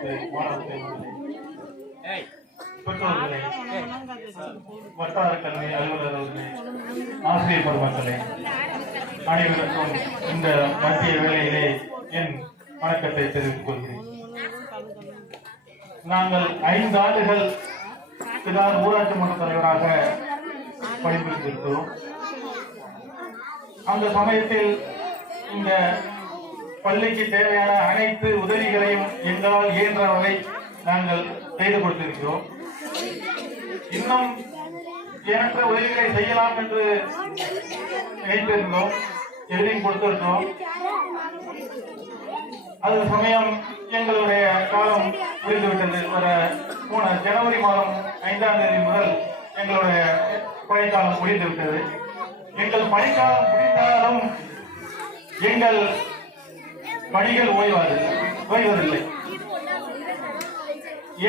பெற்றோர்களே, வட்டார கல்வி அலுவலர்களே, ஆசிரியர் பெருமக்களே, அனைவருக்கும் இந்த மத்திய வேளையிலே என் வணக்கத்தை தெரிவித்துக் கொள்கிறேன். நாங்கள் 5 ஆண்டுகள் ஊராட்சி மன்ற தலைவராக பணிபுரிந்திருக்கிறோம். அந்த சமயத்தில் இந்த பள்ளிக்கு தேவையான அனைத்து உதவிகளையும் எங்களால் இயன்ற வரை நாங்கள் செய்து கொடுத்திருக்கிறோம். இன்னும் எண்ணற்ற உதவிகளை செய்யலாம் என்று நினைத்திருந்தோம், எழுதியும் கொடுத்திருந்தோம். அது சமயம் எங்களுடைய காலம் முடிந்துவிட்டது. போன ஜனவரி மாதம் 5ஆம் தேதி முதல் எங்களுடைய பணிக்காலம் முடிந்துவிட்டது. எங்கள் பணிக்காலம் முடிந்தாலும் எங்கள் பணிகள் ஓய்வதில்லை.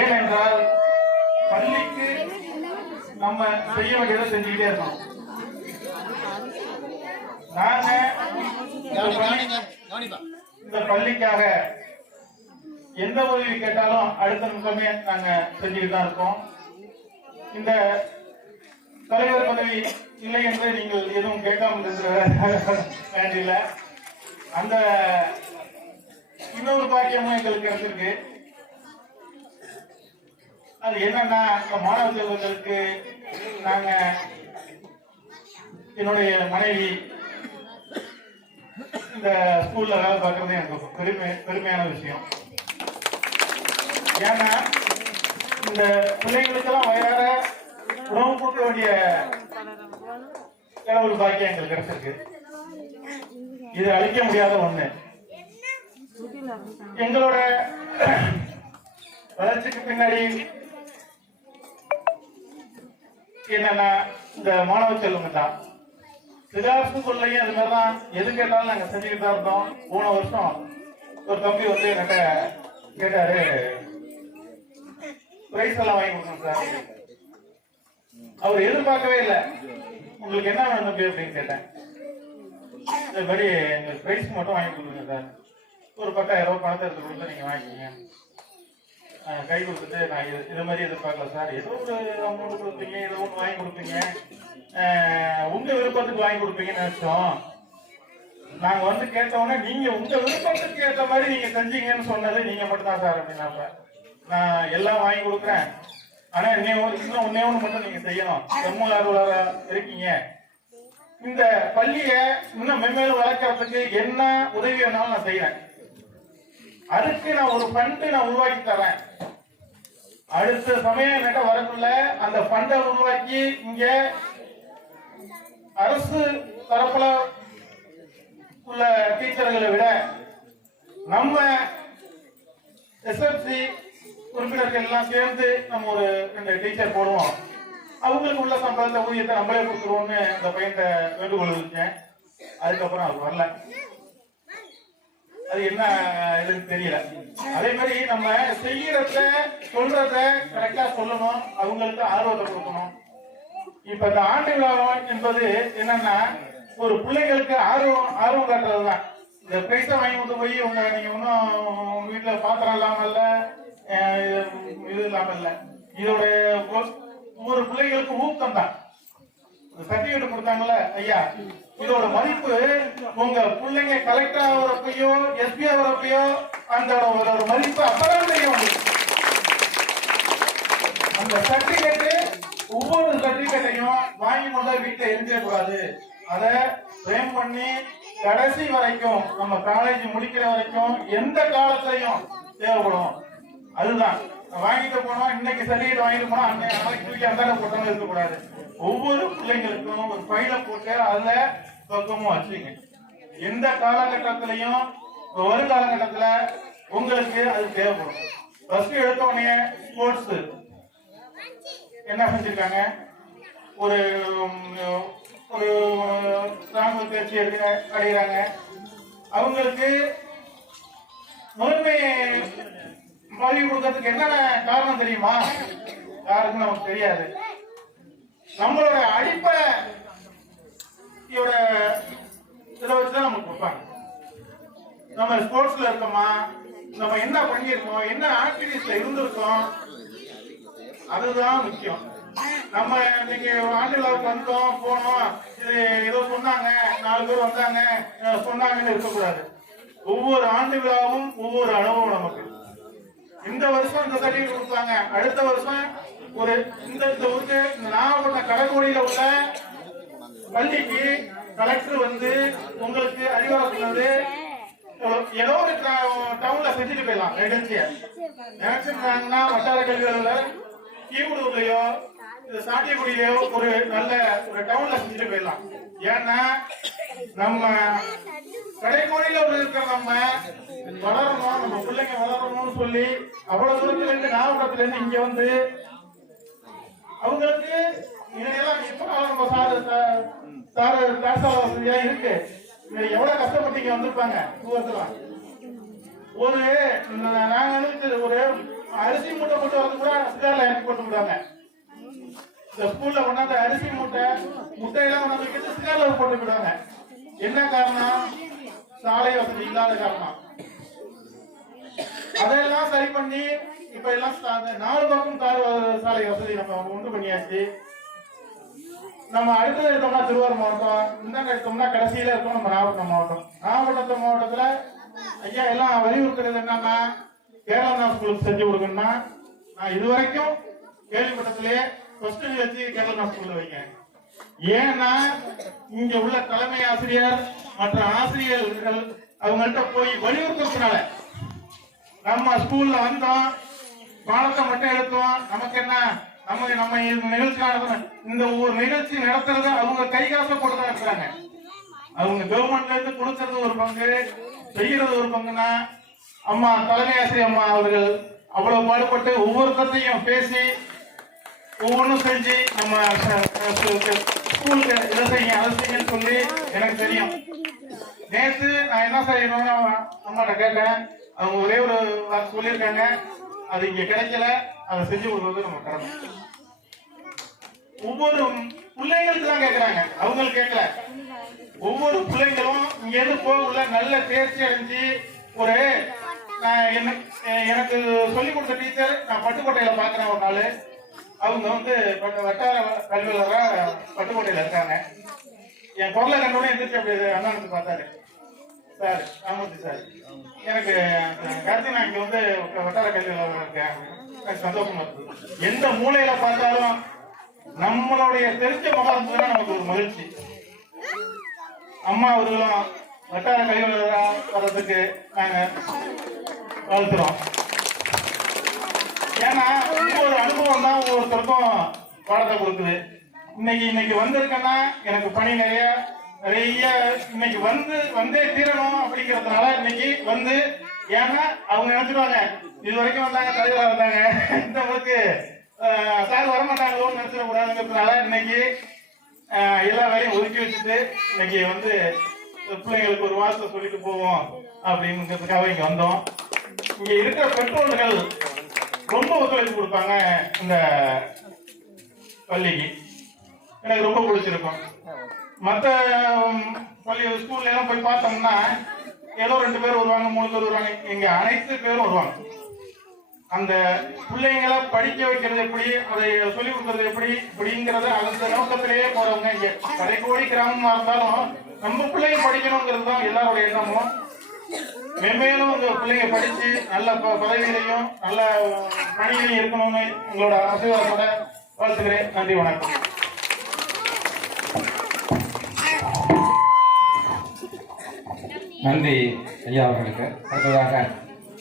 ஏனென்றால் பள்ளிக்கு நம்ம செய்ய வேண்டியதை செஞ்சுக்கிட்டே இருக்கோம். நாங்க இந்த பள்ளிக்காக எந்த உதவி கேட்டாலும் அடுத்த நிமிஷமே நாங்க செஞ்சுக்கிட்டு தான் இருக்கோம். இந்த தலைவர் பதவி இல்லை என்று நீங்கள் எதுவும் கேட்காமல் வேண்டியில்ல. அந்த இன்னொரு பாக்கியமும் எங்களுக்கு கிடைச்சிருக்கு. அது என்னன்னா, மாணவ செல்வங்களுக்கு நாங்க என்னுடைய மனைவி இந்த ஸ்கூல்ல வேலை பார்க்கறது எனக்கு பெருமையான விஷயம். ஏன்னா இந்த பிள்ளைங்களுக்கெல்லாம் வயதார உணவு கொடுக்க வேண்டிய ஒரு பாக்கியம் எங்களுக்கு கிடைச்சிருக்கு. இது அழிக்க முடியாத ஒண்ணு. எங்களோட வளர்ச்சிக்கு பின்னாடி என்னன்னா இந்த மாணவ செல்வங்க தான். சிதாசுக்குள்ளையும் அது மாதிரிதான் எது கேட்டாலும் நாங்க செஞ்சுக்கிட்டு தான் இருந்தோம். போன வருஷம் ஒரு தம்பி வந்து என்கிட்ட கேட்டாரு, பிரைஸ் எல்லாம் வாங்கி கொடுக்கணும் சார். அவர் எதிர்பார்க்கவே இல்லை. உங்களுக்கு என்ன வேணும் தம்பி அப்படின்னு கேட்டேன். இந்த மாதிரி எங்களுக்கு பிரைஸ் மட்டும் வாங்கி கொடுங்க சார். ஒரு 10,000 ரூபாய் பணத்தை எடுத்து கொடுத்து நீங்க வாங்கிக்கோங்க. கை கொடுத்துட்டு நான் இது மாதிரி எதிர்பார்க்கல சார். ஏதோ ஒரு அமௌண்ட் கொடுப்பீங்க, ஏதோ ஒன்று வாங்கி கொடுப்பீங்க, உங்க விருப்பத்துக்கு வாங்கி கொடுப்பீங்கன்னு நினைச்சோம். நாங்க வந்து கேட்டோன்னே நீங்க உங்க விருப்பத்துக்கு ஏற்ற மாதிரி நீங்க செஞ்சீங்கன்னு சொன்னது நீங்க மட்டும் தான் சார் அப்படின்னாப்ப. நான் எல்லாம் வாங்கி கொடுக்குறேன், ஆனா இன்னும் ஒன்னே ஒண்ணு மட்டும் நீங்க செய்யணும். செம்ம ஆர்வலரா இருக்கீங்க. இந்த பள்ளிய இன்னும் மென்மேலும் வளர்க்கறதுக்கு என்ன உதவி வேணாலும் நான் செய்யறேன். அதுக்கு நான் ஒரு ஃபண்ட் நான் உருவாக்கி தரேன். அடுத்த சமயம் கிட்ட வரக்குள்ள அந்த ஃபண்டை உருவாக்கி இங்க அரசு தரப்புல உள்ள டீச்சர்களை விட நம்ம எஸ்எஃப்சி உறுப்பினர்கள் எல்லாம் சேர்ந்து நம்ம ஒரு 2 டீச்சர் போடுவோம். அவங்களுக்கு உள்ள சம்பளத்தை ஊதியத்தை நம்மளே கொடுத்துருவோம்னு அந்த பையன் வேண்டுகோள் வச்சேன். அதுக்கப்புறம் அது வரல. அது என்ன இதுன்னு தெரியல. அதே மாதிரி நம்ம செய்யறத சொல்றத கரெக்டா சொல்லணும், அவங்களுக்கு ஆர்வத்தை கொடுக்கணும். இப்ப இந்த ஆண்டு விழா என்பது என்னன்னா, ஒரு பிள்ளைகளுக்கு ஆர்வம் காட்டுறதுதான். இந்த பிரைஸை வாங்கி கொண்டு போய் நீங்க ஒன்னும் வீட்டுல பாத்திரம் இல்லாம இல்ல, இது இல்லாம இல்ல. இதோட ஒவ்வொரு பிள்ளைகளுக்கு ஊக்கம் தான். சர்டிபிகேட் கொடுத்தாங்கல்ல ஐயா, இதோட மதிப்பு உங்க பிள்ளைங்க கலெக்டர் ஆகிறப்பையோ எஸ்பி ஆகிறப்பையோ அந்த ஒரு மதிப்பு அப்பதான் தெரியும். அந்த சர்டிபிகேட் ஒவ்வொரு சர்டிபிகேட்டையும் வாங்கி கொண்டா வீட்டுல எரிஞ்சே கூடாது. அதை ஃப்ரேம் பண்ணி கடைசி வரைக்கும் நம்ம காலேஜ் முடிக்கிற வரைக்கும் எந்த காலத்திலையும் தேவைப்படும். அதுதான் வாங்கிட்டு போனோம். இன்னைக்கு சர்டிபிகேட் வாங்கிட்டு போனா நாளைக்கு தூக்கி அந்த போட்டோம் இருக்கக்கூடாது. ஒவ்வொரு பிள்ளைங்களுக்கும் ஒரு ஃபைல போட்டு அதுல பக்கமும் வச்சுங்க. எந்த காலகட்டத்திலையும் வரும் காலகட்டத்துல உங்களுக்கு அது தேவைப்படும். ஃபர்ஸ்ட் எடுத்த உடனே ஸ்போர்ட்ஸ் என்ன செஞ்சிருக்காங்க, ஒரு ஒரு ராணுவ பயிற்சி அடைகிறாங்க. அவங்களுக்கு முதன்மை பதவி கொடுக்கறதுக்கு என்னென்ன காரணம் தெரியுமா? யாருக்கும் நமக்கு தெரியாது. நம்மளோட அடிப்படை இதை வச்சுதான் நமக்கு கொடுப்பாங்க. நம்ம ஸ்போர்ட்ஸ்ல இருக்கோமா, நம்ம என்ன பண்ணியிருக்கோம், என்ன ஆக்டிவிட்டிஸ்ல இருந்திருக்கோம், அதுதான் முக்கியம். நம்ம இன்னைக்கு ஆண்டு விழாவுக்கு வந்தோம் போனோம், இது ஏதோ சொன்னாங்க, 4 பேர் வந்தாங்க சொன்னாங்கன்னு இருக்கக்கூடாது. ஒவ்வொரு ஆண்டு விழாவும் ஒவ்வொரு அனுபவம் நமக்கு. இந்த வருஷம் இந்த சர்டிபிகேட் கொடுத்தாங்க, அடுத்த வருஷம் ஒரு இந்த ஊருக்கு நாகப்பட்டினம் கடற்கோடியில உள்ள பள்ளிக்கு கலெக்டர் வந்து உங்களுக்கு அறிவாக சொன்னது ஏதோ ஒரு டவுன்ல செஞ்சுட்டு போயிடலாம். நிகழ்ச்சிய நினைச்சிருக்காங்கன்னா வட்டார கல்வியில கீவுடூர்லயோ சாட்டியக்குடியிலயோ ஒரு நல்ல ஒரு டவுன்ல செஞ்சுட்டு போயிடலாம். ஏன்னா நம்ம கடைக்கோடியில இருக்கிற நம்ம வளரணும், நம்ம பிள்ளைங்க வளரணும்னு சொல்லி அவ்வளவு தூரத்துல இருந்து நாகப்பட்டினத்துல இருந்து இங்க வந்து அவங்களுக்கு நம்ம சார வசதியா இருக்கு. எவ்வளவு கஷ்டப்பட்டு வந்திருப்பாங்க. ஒரு நாங்க நினைச்சது ஒரு அரிசி மூட்டை போட்டு வரது கூட சிலர்ல இறக்கி போட்டு விடுவாங்க. இந்த ஸ்கூல்ல கொண்டாந்து அரிசி முட்டையெல்லாம் கொண்டாந்து சிலர்ல போட்டு விடுவாங்க. என்ன காரணம்? சாலை வசதி இல்லாத காரணம். அதையெல்லாம் சரி பண்ணி இப்ப எல்லாம் 4 பக்கம் சாலை வசதி நம்ம உண்டு பண்ணியாச்சு. நம்ம அடுத்தது எடுத்தோம்னா திருவாரூர் மாவட்டம், இந்த எடுத்தோம்னா கடைசியில இருக்கோம் நம்ம நாகப்பட்டினம் மாவட்டம். நாகப்பட்டினம் மாவட்டத்துல ஐயா எல்லாம் வலியுறுத்துறது என்னன்னா கேரளா ஸ்கூலுக்கு செஞ்சு கொடுக்கணும்னா நான் இதுவரைக்கும் கேள்விப்பட்டத்திலேயே ஃபர்ஸ்ட் வச்சு கேரளா ஸ்கூல்ல வைங்க. ஏன்னா இங்க உள்ள தலைமை ஆசிரியர் மற்ற ஆசிரியர்கள் அவங்கள்ட்ட போய் வலியுறுத்துறதுனால நம்ம ஸ்கூல்ல வந்தோம், பாடத்தை மட்டும் எடுத்தோம். நமக்கு என்ன, நம்ம நிகழ்ச்சி இந்த ஒரு நிகழ்ச்சி நடத்துறது அவங்க கை காசை போட்டுதான் இருக்கிறாங்க. அவங்க கவர்மெண்ட்ல இருந்து கொடுக்கறது ஒரு பங்கு, செய்யறது ஒரு பங்குன்னா அம்மா தலைமை ஆசிரியர் அம்மா அவர்கள் அவ்வளவு பாடுபட்டு ஒவ்வொருத்தையும் பேசி ஒவ்வொன்றும் செஞ்சு நம்ம ஸ்கூலுக்கு இதை செய்ய அதை செய்யன்னு சொல்லி எனக்கு தெரியும். நேற்று நான் என்ன செய்யணும்னு அம்மாட்ட கேட்டேன். அவங்க ஒரே ஒரு வார்த்தை சொல்லியிருக்காங்க, அது இங்க கிடைக்கல, அதை செஞ்சு கொடுக்கறது நம்ம கடமை. ஒவ்வொரு பிள்ளைங்களுக்கு தான் கேட்கிறாங்க, அவங்களுக்கு கேட்கல. ஒவ்வொரு பிள்ளைங்களும் இங்க இருந்து போகல நல்ல தேர்ச்சி அடைஞ்சு ஒரு எனக்கு சொல்லிக் கொடுத்த டீச்சர் நான் பட்டுக்கோட்டையில பாக்குறேன் ஒரு நாள். அவங்க வந்து வட்டார கல்வியாளரா பட்டுக்கோட்டையில இருக்காங்க. என் குரலை கண்டோடனே எந்திரிச்சு அப்படி அண்ணாந்து பார்த்தாரு. சார் ராமூர்த்தி சார், எனக்கு கருத்து நான் இங்க வந்து வட்டார கல்வியாளர் இருக்கேன், எனக்கு சந்தோஷமா இருக்கு. எந்த மூலையில பார்த்தாலும் நம்மளுடைய தெரிஞ்ச முகம் இருந்ததுன்னா நமக்கு ஒரு மகிழ்ச்சி. அம்மா அவர்களும் வட்டார கல்வியாளரா வர்றதுக்கு நாங்க வாழ்த்துறோம். ஏன்னா ஒவ்வொரு அனுபவம் தான் ஒவ்வொருத்தருக்கும் பாடத்தை கொடுக்குது. இன்னைக்கு வந்திருக்கேன்னா எனக்கு பணி நிறைய இன்னைக்கு வந்தே தீரணும் அப்படிங்கறதுனால இன்னைக்கு வந்து, ஏன்னா அவங்க நினைச்சிருவாங்க இது வரைக்கும் வந்தாங்க தலைவராக வந்தாங்க, இந்த அளவுக்கு சார் வரமாட்டாங்களோன்னு நினைச்சிடக்கூடாதுங்கிறதுனால இன்னைக்கு எல்லா வேலையும் ஒதுக்கி வச்சுட்டு இன்னைக்கு வந்து பிள்ளைங்களுக்கு ஒரு வார்த்தை சொல்லிட்டு போவோம் அப்படிங்கிறதுக்காக இங்க வந்தோம். இங்க இருக்கிற பெற்றோர்கள் ரொம்ப ஒத்துழைப்பு கொடுப்பாங்க இந்த பள்ளிக்கு. எனக்கு ரொம்ப பிடிச்சிருக்கும். மற்ற பள்ளி ஸ்கூல்ல எல்லாம் போய் பார்த்தோம்னா ஏதோ 2 பேர் வருவாங்க, 3 பேர் வருவாங்க. இங்க அனைத்து பேரும் வருவாங்க. அந்த பிள்ளைங்களை படிக்க வைக்கிறது எப்படி, அதை சொல்லிக் கொடுக்கறது எப்படி இப்படிங்கிறத அந்த நோக்கத்திலேயே போறவங்க. இங்க கடைக்கோடி கிராமமா இருந்தாலும் நம்ம பிள்ளைங்க படிக்கணுங்கிறது தான் எல்லாருடைய எண்ணமும். மென்மேலும் உங்க பிள்ளைங்க படிச்சு நல்ல பதவியிலையும் நல்ல பணியிலையும் இருக்கணும்னு உங்களோட ஆசீர்வாதத்தோட வாழ்த்துக்கிறேன். நன்றி, வணக்கம். நன்றி ஐயா அவர்களுக்கு. அடுத்ததாக